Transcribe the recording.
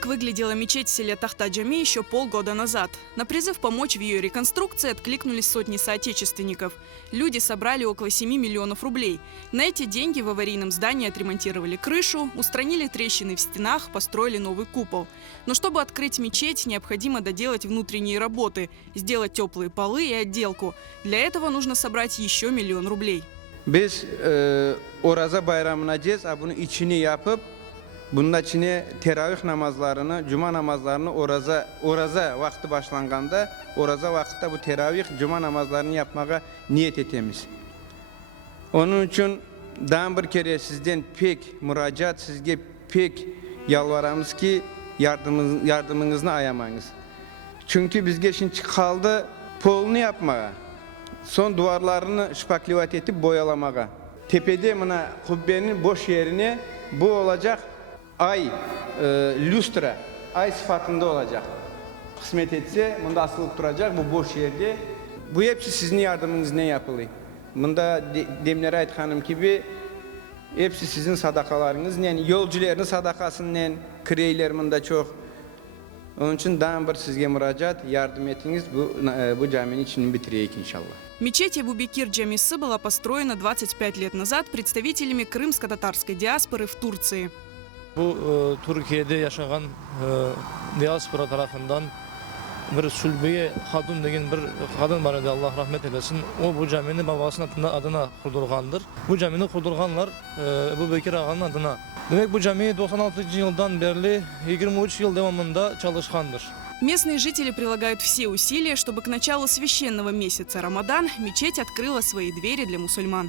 Так выглядела мечеть в селе Тахта-Джами еще полгода назад. На призыв помочь в ее реконструкции откликнулись сотни соотечественников. Люди собрали около 7 миллионов рублей. На эти деньги в аварийном здании отремонтировали крышу, устранили трещины в стенах, построили новый купол. Но чтобы открыть мечеть, необходимо доделать внутренние работы, сделать теплые полы и отделку. Для этого нужно собрать еще 1 миллион рублей. Biz Oraza bayramına gez, bunu içini yapıp bunun içine teravih namazlarını, cuma namazlarını oraza vakti başlanganda, oraza vakitte bu teravih, cuma namazlarını yapmaya niyet etemiz. Onun için daha bir kere sizden pek müracaat, sizge pek yalvaramız ki yardımınızı ayamayınız. Çünkü bizge şimdi kaldı polunu yapmaya. Son duvarlarını şpaklivat etip boyalamaya. Tepede mına kubbenin boş yerine bu olacak ay, lustra, ay sıfatında olacak. Kısmet etse bunda asılıp duracak bu boş yerde. Bu hepsi sizin yardımınızla yapılıyor. Bunda demlere ait hanım gibi hepsi sizin sadakalarınız. Yani yolcuların sadakasından kireyler bunda çok. Onun için daha bir sizge müracaat, yardım etiniz bu caminin içini bitireyik inşallah. Мечеть Абу-Бекир Джамисы была построена 25 лет назад представителями крымско-татарской диаспоры в Турции. Bu Türkiye'de yaşayan diaspora tarafından bir Sülbiye Hatun degen bir kadın var idi, Allah rahmet eylesin. O bu caminin babasının adına kurdurgandır. Bu camini kurdurganlar Ebu Bekir Ağa'nın adına. Demek bu cami 96 yıldan beri 23 yıl devamında çalışkandır. Местные жители прилагают все усилия, чтобы к началу священного месяца Рамадан мечеть открыла свои двери для мусульман.